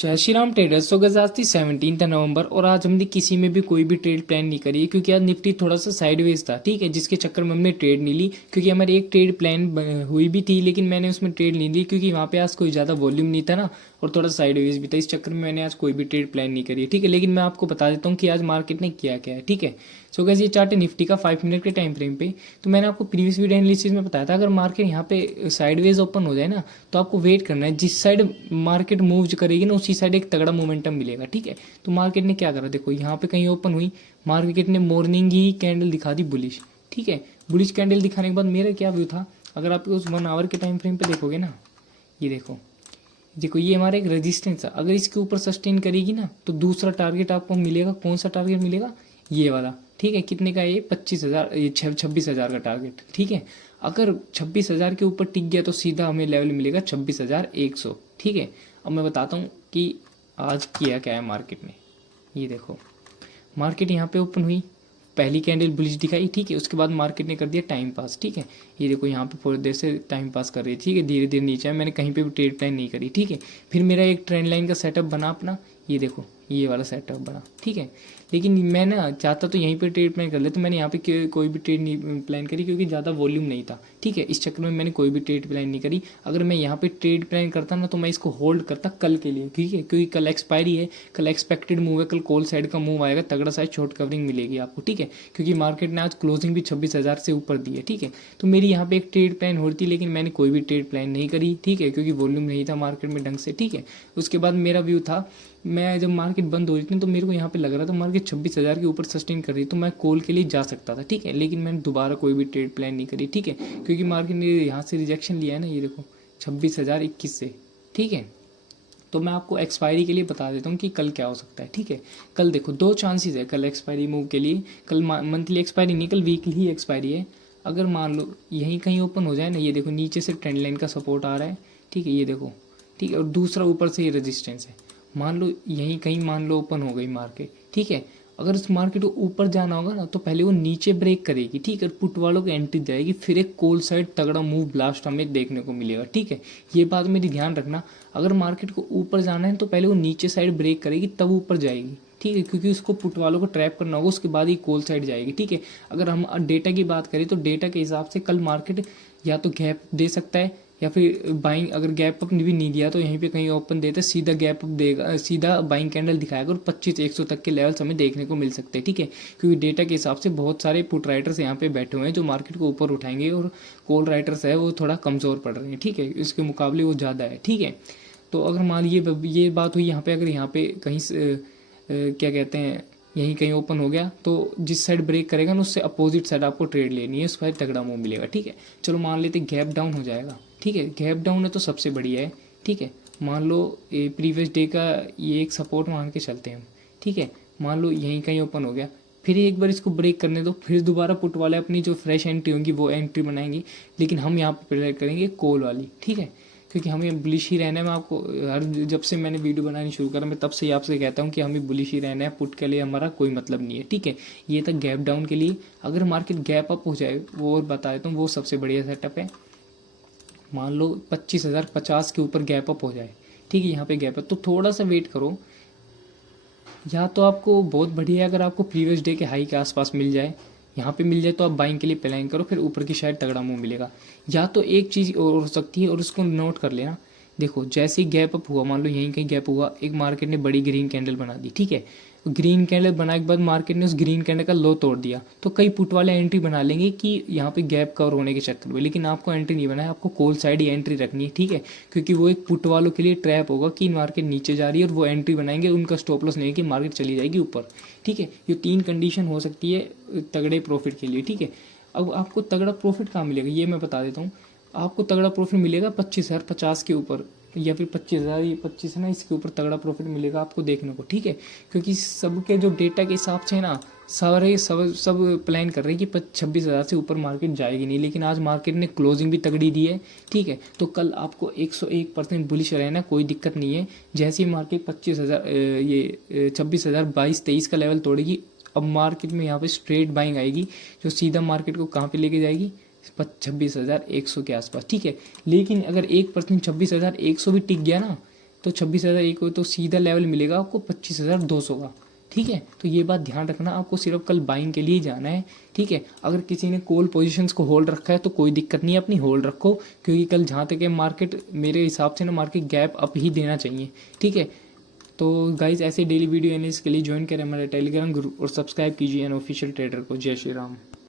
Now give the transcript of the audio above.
जय श्री राम ट्रेडर्स। तो गज आज थी 17 नवंबर और आज हमने किसी में भी कोई भी ट्रेड प्लान नहीं करी है क्योंकि आज निफ्टी थोड़ा सा साइडवेज था, ठीक है, जिसके चक्कर में हमने ट्रेड नहीं ली क्योंकि हमारी एक ट्रेड प्लान हुई भी थी लेकिन मैंने उसमें ट्रेड नहीं ली क्योंकि वहाँ पे आज कोई ज़्यादा वॉल्यूम नहीं था ना और थोड़ा साइडवेज भी था। इस चक्कर में मैंने आज कोई भी ट्रेड प्लान नहीं करी है, ठीक है। लेकिन मैं आपको बता देता हूँ कि आज मार्केट ने किया क्या है, ठीक है। सो गैस ये चार्ट है निफ्टी का 5 मिनट के टाइम फ्रेम पे। तो मैंने आपको प्रीवियस वीडियो एनालिसिस में बताया था अगर मार्केट यहाँ पे साइडवेज ओपन हो जाए ना तो आपको वेट करना है, जिस साइड मार्केट मूव करेगी ना उसी साइड एक तगड़ा मोमेंटम मिलेगा, ठीक है। तो मार्केट ने क्या करा, देखो यहाँ पे कहीं ओपन हुई, मार्केट ने मॉर्निंग ही कैंडल दिखा दी बुलिश, ठीक है। बुलिश कैंडल दिखाने के बाद मेरा क्या व्यू था, अगर आप उस 1 आवर के टाइम फ्रेम पे देखोगे ना, ये देखो देखो ये हमारा एक रेजिस्टेंस है, अगर इसके ऊपर सस्टेन करेगी ना तो दूसरा टारगेट आपको मिलेगा। कौन सा टारगेट मिलेगा, ये वाला, ठीक है। कितने का, ये 25,000, ये 26,000 का टारगेट, ठीक है। अगर 26,000 के ऊपर टिक गया तो सीधा हमें लेवल मिलेगा 26,100, ठीक है। अब मैं बताता हूँ कि आज किया क्या है मार्केट ने। ये देखो मार्केट यहाँ पे ओपन हुई, पहली कैंडल बुलिश दिखाई, ठीक है। उसके बाद मार्केट ने कर दिया टाइम पास, ठीक है। ये देखो यहाँ पे पूरी देर से टाइम पास कर रही है, ठीक है। धीरे धीरे नीचे है, मैंने कहीं पे भी ट्रेड प्लान नहीं करी, ठीक है। फिर मेरा एक ट्रेंड लाइन का सेटअप बना अपना, ये देखो ये वाला सेटअप बना, ठीक है। लेकिन मैं ना चाहता तो यहीं पे ट्रेड प्लान कर ले, तो मैंने यहाँ पे कोई भी ट्रेड नहीं प्लान करी क्योंकि ज़्यादा वॉल्यूम नहीं था, ठीक है। इस चक्कर में मैंने कोई भी ट्रेड प्लान नहीं करी। अगर मैं यहाँ पे ट्रेड प्लान करता ना तो मैं इसको होल्ड करता कल के लिए, ठीक है, क्योंकि कल एक्सपायरी है, कल एक्सपेक्टेड मूव है, कल कॉल साइड का मूव आएगा, तगड़ा साइड शॉर्ट कवरिंग मिलेगी आपको, ठीक है। क्योंकि मार्केट ने आज क्लोजिंग भी 26,000 से ऊपर दी है, ठीक है। तो मेरी यहाँ पे एक ट्रेड प्लान होती लेकिन मैंने कोई भी ट्रेड प्लान नहीं करी, ठीक है, क्योंकि वॉल्यूम नहीं था मार्केट में ढंग से, ठीक है। उसके बाद मेरा व्यू था, मैं जब मार्केट बंद हो रही थी तो मेरे को यहाँ पे लग रहा था मार्केट 26,000 के ऊपर सस्टेन कर रही तो मैं कॉल के लिए जा सकता था, ठीक है। लेकिन मैंने दोबारा कोई भी ट्रेड प्लान नहीं करी, ठीक है, क्योंकि मार्केट ने यहाँ से रिजेक्शन लिया है ना, ये देखो 26,021 से, ठीक है। तो मैं आपको एक्सपायरी के लिए बता देता हूँ कि कल क्या हो सकता है, ठीक है। कल देखो 2 चांसेस है कल एक्सपायरी मूव के लिए। कल मंथली एक्सपायरी नहीं, कल वीकली ही एक्सपायरी है। अगर मान लो यहीं कहीं ओपन हो जाए ना, ये देखो नीचे से ट्रेंड लाइन का सपोर्ट आ रहा है, ठीक है, ये देखो, ठीक है। और दूसरा ऊपर से ये रेजिस्टेंस है, मान लो यहीं कहीं मान लो ओपन हो गई मार्केट, ठीक है। अगर उस मार्केट को ऊपर जाना होगा ना तो पहले वो नीचे ब्रेक करेगी, ठीक है, पुट वालों को एंट्री जाएगी, फिर एक कॉल साइड तगड़ा मूव ब्लास्ट हमें देखने को मिलेगा, ठीक है। ये बात मेरी ध्यान रखना, अगर मार्केट को ऊपर जाना है तो पहले वो नीचे साइड ब्रेक करेगी तब ऊपर जाएगी, ठीक है, क्योंकि उसको पुट वालों को ट्रैप करना होगा, उसके बाद ही कॉल साइड जाएगी, ठीक है। अगर हम डेटा की बात करें तो डेटा के हिसाब से कल मार्केट या तो गैप दे सकता है या फिर बाइंग, अगर गैप अप भी नहीं दिया तो यहीं पे कहीं ओपन देता सीधा गैप अप देगा, सीधा बाइंग कैंडल दिखाएगा और 25,100 तक के लेवल्स हमें देखने को मिल सकते हैं, ठीक है। क्योंकि डेटा के हिसाब से बहुत सारे पुट राइटर्स यहाँ पे बैठे हुए हैं जो मार्केट को ऊपर उठाएंगे और कॉल राइटर्स है वो थोड़ा कमज़ोर पड़ रहे हैं, ठीक है, इसके मुकाबले वो ज़्यादा है, ठीक है। तो अगर मान ये बात हुई यहाँ पे, अगर यहाँ पे कहीं क्या कहते हैं यहीं कहीं ओपन हो गया तो जिस साइड ब्रेक करेगा ना उससे अपोजिट साइड आपको ट्रेड लेनी है, उस साइड तगड़ा मूव मिलेगा, ठीक है। चलो मान लेते गैप डाउन हो जाएगा, ठीक है, गैप डाउन है तो सबसे बढ़िया है, ठीक है। मान लो प्रीवियस डे का ये एक सपोर्ट मान के चलते हैं हम, ठीक है। मान लो यहीं कहीं ओपन हो गया, फिर एक बार इसको ब्रेक करने दो, फिर दोबारा पुट वाले अपनी जो फ्रेश एंट्री होंगी वो एंट्री बनाएंगी, लेकिन हम यहाँ पर प्रेयर करेंगे कॉल वाली, ठीक है, क्योंकि हमें बुलिश ही रहना है। मैं आपको जब से मैंने वीडियो बनानी शुरू करा मैं तब से ही आपसे कहता हूँ कि हमें बुलिश ही रहना है, पुट के लिए हमारा कोई मतलब नहीं है, ठीक है। ये था गैप डाउन के लिए। अगर मार्केट गैप अप हो जाए वो और बता देता हूँ, वो सबसे बढ़िया सेटअप है। मान लो 25,050 के ऊपर गैप अप हो जाए, ठीक है, यहाँ पे गैप अप, तो थोड़ा सा वेट करो, या तो आपको बहुत बढ़िया है अगर आपको प्रीवियस डे के हाई के आसपास मिल जाए, यहाँ पे मिल जाए तो आप बाइंग के लिए प्लान करो, फिर ऊपर की शायद तगड़ा मूव मिलेगा। या तो एक चीज़ और हो सकती है और उसको नोट कर लेना, देखो जैसे ही गैप अप हुआ, मान लो यहीं कहीं गैप हुआ, एक मार्केट ने बड़ी ग्रीन कैंडल बना दी, ठीक है। ग्रीन कैंडल बनाने के बाद मार्केट ने उस ग्रीन कैंडल का लो तोड़ दिया तो कई पुट वाले एंट्री बना लेंगे कि यहाँ पे गैप कवर होने के चक्कर में, लेकिन आपको एंट्री नहीं बनाना है, आपको कॉल साइड ही एंट्री रखनी है, ठीक है। क्योंकि वो एक पुट वालों के लिए ट्रैप होगा कि मार्केट नीचे जा रही है और वो एंट्री बनाएंगे, उनका स्टॉप लॉस नहीं है कि मार्केट चली जाएगी ऊपर, ठीक है। ये 3 कंडीशन हो सकती है तगड़े प्रॉफिट के लिए, ठीक है। अब आपको तगड़ा प्रॉफिट कहाँ मिलेगा ये मैं बता देता हूँ। आपको तगड़ा प्रॉफिट मिलेगा 25,050 के ऊपर या फिर 25,000, ये 25 है ना, इसके ऊपर तगड़ा प्रॉफिट मिलेगा आपको देखने को, ठीक है। क्योंकि सबके जो डेटा के हिसाब से है ना सारे सब प्लान कर रहे हैं कि 26,000 से ऊपर मार्केट जाएगी नहीं, लेकिन आज मार्केट ने क्लोजिंग भी तगड़ी दी है, ठीक है। तो कल आपको 101% बुलिश रहना, कोई दिक्कत नहीं है। जैसे ही मार्केट 25,000 ये 26,022-23 का लेवल तोड़ेगी, अब मार्केट में यहाँ पे स्ट्रेट बाइंग आएगी जो सीधा मार्केट को कहाँ पे लेके जाएगी, 26,100 के आसपास, ठीक है। लेकिन अगर 1% 26,100 भी टिक गया ना तो 26,001 को तो सीधा लेवल मिलेगा आपको 25,200 का। ठीक है, तो ये बात ध्यान रखना, आपको सिर्फ कल बाइंग के लिए ही जाना है। ठीक है, अगर किसी ने कॉल पोजीशंस को होल्ड रखा है तो कोई दिक्कत नहीं है, अपनी होल्ड रखो, क्योंकि कल जहाँ तक है मार्केट मेरे हिसाब से ना मार्केट गैप अप ही देना चाहिए। ठीक है, तो गाइज ऐसे डेली वीडियो एनालिसिस के लिए ज्वाइन करें हमारे टेलीग्राम ग्रुप और सब्सक्राइब कीजिए ऑफिशियल ट्रेडर को। जय श्री राम।